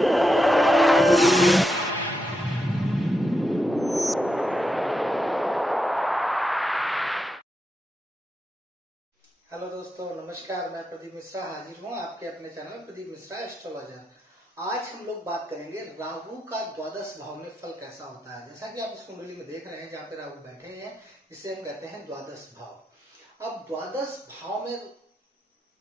Hello दोस्तों, नमस्कार। मैं प्रदीप मिश्रा हाजिर हूँ आपके अपने चैनल प्रदीप मिश्रा एस्ट्रोलॉजर। आज हम लोग बात करेंगे राहु का द्वादश भाव में फल कैसा होता है। जैसा कि आप इस कुंडली में देख रहे हैं, जहाँ पे राहु बैठे हैं, जिसे हम कहते हैं द्वादश भाव। अब द्वादश भाव में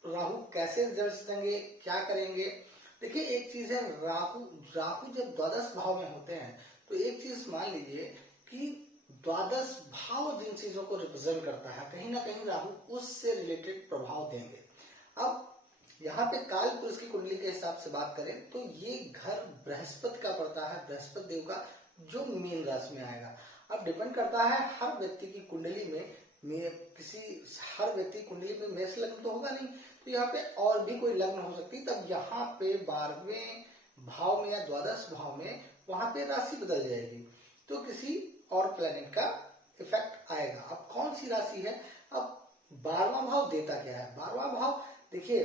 राहु कैसे रिजल्ट देंगे, क्या करेंगे? देखिए, एक चीज है, राहु राहु जब द्वादश भाव में होते हैं तो एक चीज मान लीजिए कि द्वादश भाव जिन चीजों को रिप्रेजेंट करता है, कहीं ना कहीं राहु उससे रिलेटेड प्रभाव देंगे। अब यहाँ पे काल पुरुष की कुंडली के हिसाब से बात करें तो ये घर बृहस्पति का पड़ता है, बृहस्पति देव का, जो मीन राशि में आएगा। अब डिपेंड करता है हर व्यक्ति की कुंडली में हर व्यक्ति कुंडली में मेष लग्न तो होगा नहीं, तो यहाँ पे और भी कोई लग्न हो सकती, तब यहाँ पे 12वें भाव में या द्वादश भाव में वहां पे राशि बदल जाएगी, तो किसी और प्लेनेट का इफेक्ट आएगा। अब कौन सी राशि है? अब 12वां भाव देता क्या है? 12वां भाव देखिए,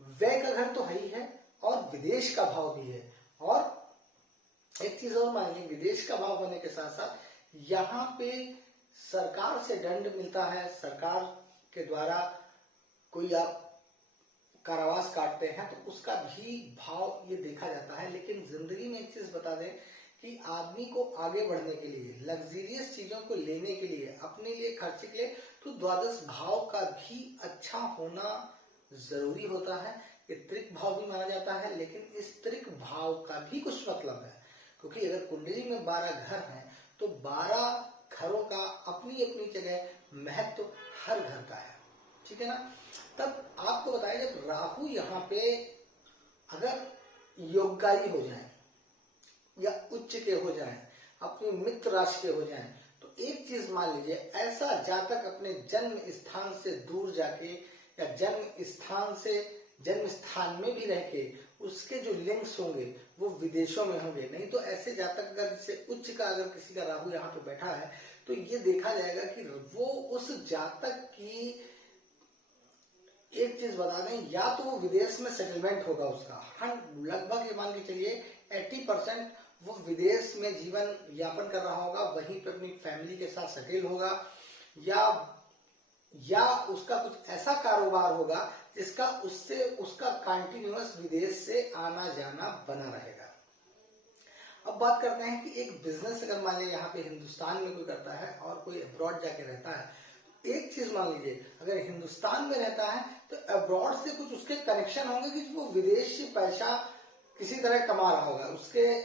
व्यय का घर तो है ही है और विदेश का भाव भी है। और एक चीज और मानिए, विदेश का भाव होने के साथ साथ यहाँ पे सरकार से दंड मिलता है, सरकार के द्वारा कोई आप कारावास काटते हैं तो उसका भी भाव ये देखा जाता है। लेकिन जिंदगी में एक चीज बता दें कि आदमी को आगे बढ़ने के लिए, लग्जरियस चीजों को लेने के लिए, अपने लिए खर्चे के लिए, तो द्वादश भाव का भी अच्छा होना जरूरी होता है। ये त्रिक भाव भी माना जाता है, लेकिन इस त्रिक भाव का भी कुछ मतलब है, क्योंकि अगर कुंडली में 12 घर हैं तो 12 घरों का अपनी अपनी जगह महत्व हर घर का है, ठीक है ना। तब आपको बताया, जब राहु यहाँ पे अगर योगकारी हो जाए या उच्च के हो जाएं, अपनी मित्र राशि के हो जाएं, तो एक चीज मान लीजिए, ऐसा जातक अपने जन्म स्थान से दूर जाके या जन्म स्थान में भी रह के उसके जो लिंक्स होंगे वो विदेशों में होंगे। नहीं तो ऐसे जातक अगर जैसे उच्च का अगर किसी का राहु यहाँ पे बैठा है तो ये देखा जाएगा कि वो उस जातक की, एक चीज बता दें, या तो वो विदेश में सेटलमेंट होगा उसका, लगभग ये मान के चलिए 80% वो विदेश में जीवन यापन कर रहा होगा, वहीं पे अपनी फैमिली के साथ सेटल होगा, या उसका कुछ ऐसा कारोबार होगा जिसका उसका कंटिन्यूअस विदेश से आना जाना बना रहेगा। अब बात करते हैं कि एक बिजनेस अगर मान लीजिए यहाँ पे हिंदुस्तान में कोई करता है और कोई अब्रॉड जाके रहता है, एक चीज मान लीजिए, अगर हिंदुस्तान में रहता है तो अब्रॉड से कुछ उसके कनेक्शन होंगे कि वो विदेशी पैसा किसी तरह कमा रहा होगा, उसके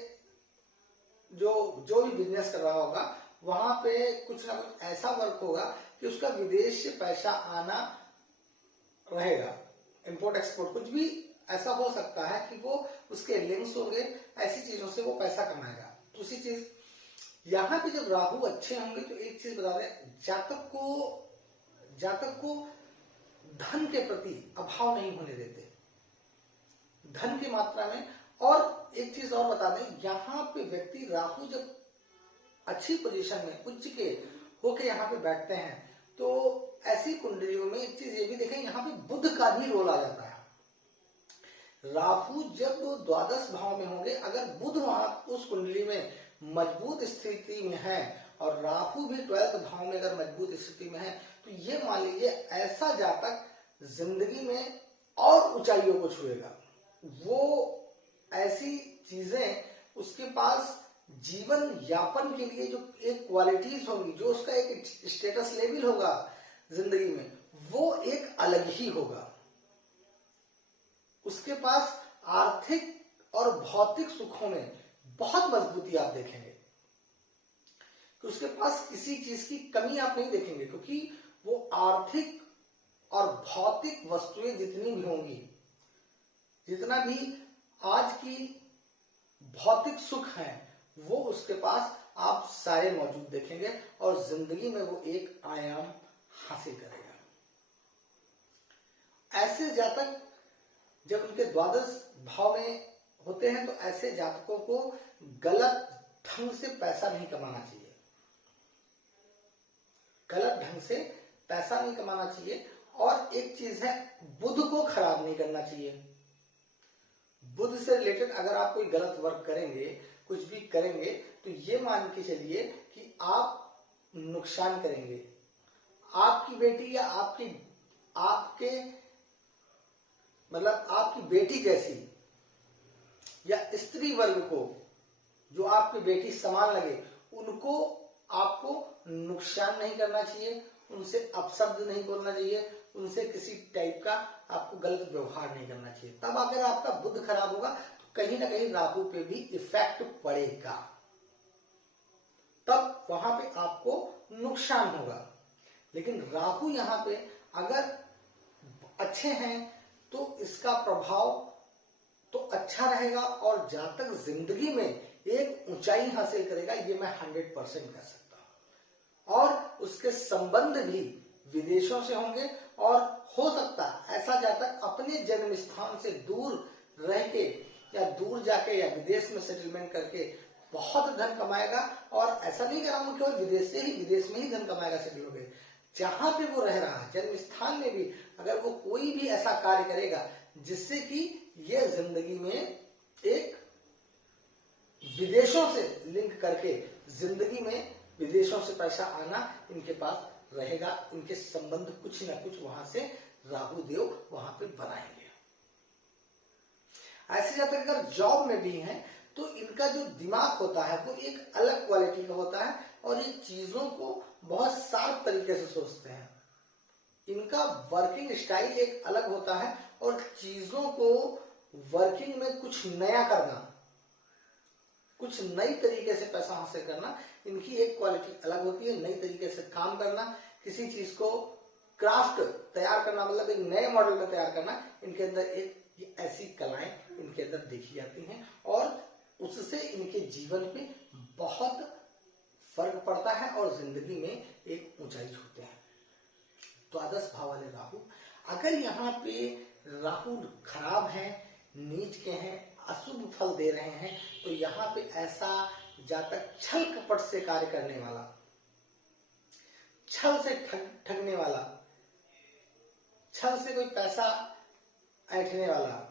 जो भी बिजनेस कर रहा होगा वहां पे कुछ ना कुछ ऐसा वर्क होगा कि उसका विदेश से पैसा आना रहेगा, इंपोर्ट एक्सपोर्ट कुछ भी ऐसा हो सकता है कि वो उसके लिंक्स होंगे, ऐसी चीजों से वो पैसा कमाएगा। दूसरी चीज, यहाँ पे जब राहु अच्छे होंगे तो एक चीज बता दें, जातक को धन के प्रति अभाव नहीं होने देते, धन की मात्रा में। और एक चीज और बता दें, यहाँ पे व्यक्ति राहु जब अच्छी पोजीशन में उच्च के होके यहाँ पे बैठते हैं तो ऐसी कुंडलियों में एक चीज ये भी देखें, यहाँ पे बुध का भी रोल आ जाता है। राहु जब द्वादश भाव में होंगे, अगर बुध वहां उस कुंडली में मजबूत स्थिति में है और राहु भी 12th भाव में अगर मजबूत स्थिति में है, तो ये मान लीजिए ऐसा जातक जिंदगी में और ऊंचाइयों को छुएगा। वो ऐसी चीजें उसके पास जीवन यापन के लिए जो एक क्वालिटीज होंगी, जो उसका एक स्टेटस लेवल होगा जिंदगी में, वो एक अलग ही होगा। उसके पास आर्थिक और भौतिक सुखों में बहुत मजबूती आप देखेंगे, कि उसके पास किसी चीज की कमी आप नहीं देखेंगे, क्योंकि वो आर्थिक और भौतिक वस्तुएं जितनी भी होंगी, जितना भी आज की भौतिक सुख हैं, वो उसके पास आप सारे मौजूद देखेंगे और जिंदगी में वो एक आयाम हासिल करेगा। ऐसे जातक जब उनके द्वादश भाव में होते हैं तो ऐसे जातकों को गलत ढंग से पैसा नहीं कमाना चाहिए, गलत ढंग से पैसा नहीं कमाना चाहिए। और एक चीज है, बुध को खराब नहीं करना चाहिए। बुध से रिलेटेड अगर आप कोई गलत वर्क करेंगे, कुछ भी करेंगे, तो ये मान के चलिए कि आप नुकसान करेंगे। आपकी बेटी या आपके मतलब आपकी बेटी जैसी या स्त्री वर्ग को जो आपकी बेटी समान लगे, उनको आपको नुकसान नहीं करना चाहिए, उनसे अपशब्द नहीं बोलना चाहिए, उनसे किसी टाइप का आपको गलत व्यवहार नहीं करना चाहिए। तब अगर आपका बुध खराब होगा तो कहीं ना कहीं राहु पे भी इफेक्ट पड़ेगा, तब वहां पे आपको नुकसान होगा। लेकिन राहु यहाँ पे अगर अच्छे हैं तो इसका प्रभाव तो अच्छा रहेगा और जातक जिंदगी में एक ऊंचाई हासिल करेगा, ये मैं 100% कह सकता हूं। और उसके संबंध भी विदेशों से होंगे और हो सकता है ऐसा जातक अपने जन्म स्थान से दूर रह के या दूर जाके या विदेश में सेटलमेंट करके बहुत धन कमाएगा। और ऐसा नहीं कह रहा हूं केवल विदेश में ही धन कमाएगा सेटल हो गए, जहां पे वो रह रहा है जन्म स्थान में भी अगर वो कोई भी ऐसा कार्य करेगा जिससे कि ये जिंदगी में एक विदेशों से लिंक करके जिंदगी में विदेशों से पैसा आना इनके पास रहेगा, इनके संबंध कुछ ना कुछ वहां से राहु देव वहां पे बनाएंगे। ऐसे जातक अगर जॉब में भी हैं तो इनका जो दिमाग होता है वो एक अलग क्वालिटी का होता है और ये चीजों को बहुत शार्प तरीके से सोचते हैं। इनका वर्किंग स्टाइल एक अलग होता है और चीजों को वर्किंग में कुछ नया करना, कुछ नई तरीके से पैसा हासिल करना, इनकी एक क्वालिटी अलग होती है। नई तरीके से काम करना, किसी चीज को क्राफ्ट तैयार करना, मतलब एक नए मॉडल में तैयार करना, इनके अंदर एक ये ऐसी कलाएं इनके अंदर देखी जाती हैं और उससे इनके जीवन पे बहुत फर्क पड़ता है और जिंदगी में एक ऊंचाई छूते हैं। द्वादश भाव वाले राहु अगर यहाँ पे राहु खराब है, नीच के हैं, अशुभ फल दे रहे हैं, तो यहाँ पे ऐसा जातक छल कपट से कार्य करने वाला, छल से ठगने वाला, छल से कोई पैसा ऐंठने वाला,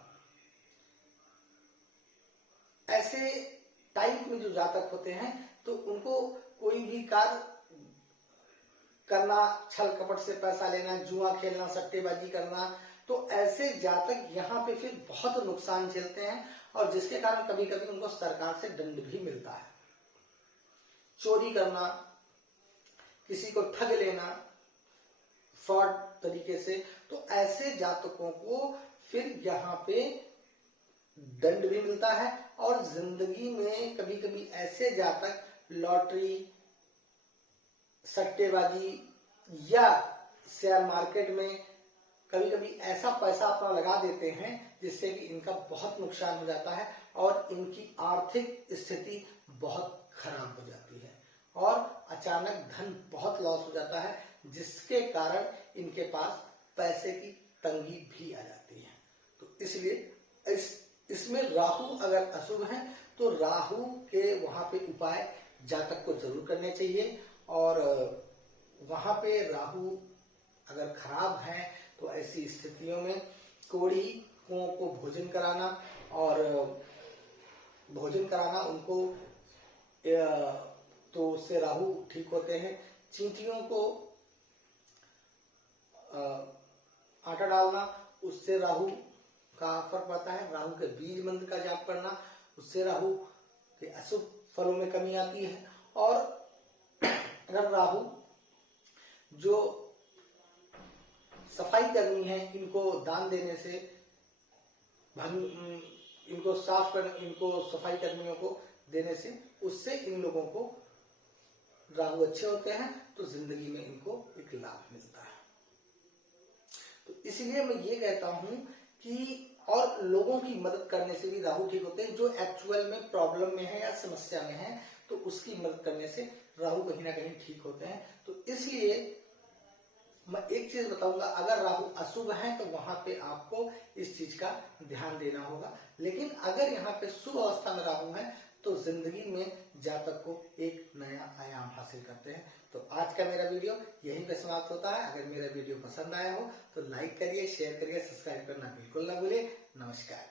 ऐसे टाइप में जो जातक होते हैं तो उनको कोई भी कार्य करना, छल कपट से पैसा लेना, जुआ खेलना, सट्टेबाजी करना, तो ऐसे जातक यहाँ पे फिर बहुत नुकसान झेलते हैं और जिसके कारण कभी कभी उनको सरकार से दंड भी मिलता है। चोरी करना, किसी को ठग लेना फ्रॉड तरीके से, तो ऐसे जातकों को फिर यहाँ पे दंड भी मिलता है और जिंदगी में कभी कभी ऐसे जातक लॉटरी, सट्टेबाजी या शेयर मार्केट में कभी कभी ऐसा पैसा अपना लगा देते हैं जिससे कि इनका बहुत नुकसान हो जाता है और इनकी आर्थिक स्थिति बहुत खराब हो जाती है और अचानक धन बहुत लॉस हो जाता है, जिसके कारण इनके पास पैसे की तंगी भी आ जाती है। तो इसलिए इसमें राहु अगर अशुभ है तो राहु के वहां पे उपाय जातक को जरूर करने चाहिए। और वहां पे राहु अगर खराब है तो ऐसी स्थितियों में कोढ़ी को भोजन कराना और भोजन कराना उनको, तो उससे राहु ठीक होते हैं। चींटियों को आटा डालना, उससे राहु का फर्क पड़ता है। राहु के बीज मंत्र का जाप करना, उससे राहु के अशुभ फलों में कमी आती है। और अगर राहु जो सफाई कर्मी है, इनको दान देने से, इनको साफ कर, इनको सफाई कर्मियों को देने से, उससे इन लोगों को राहु अच्छे होते हैं तो जिंदगी में इनको एक लाभ मिलता है। तो इसलिए मैं ये कहता हूं कि और लोगों की मदद करने से भी राहु ठीक होते हैं। जो एक्चुअल में प्रॉब्लम में है या समस्या में है तो उसकी मदद करने से राहु कहीं ना कहीं ठीक होते हैं। तो इसलिए मैं एक चीज बताऊंगा, अगर राहु अशुभ है तो वहां पे आपको इस चीज का ध्यान देना होगा। लेकिन अगर यहाँ पे शुभ अवस्था में राहु है तो जिंदगी में जातक को एक नया आयाम हासिल करते हैं। तो आज का मेरा वीडियो यहीं पे समाप्त होता है। अगर मेरा वीडियो पसंद आया हो तो लाइक करिए, शेयर करिए, सब्सक्राइब करना बिल्कुल ना भूलिए। नमस्कार।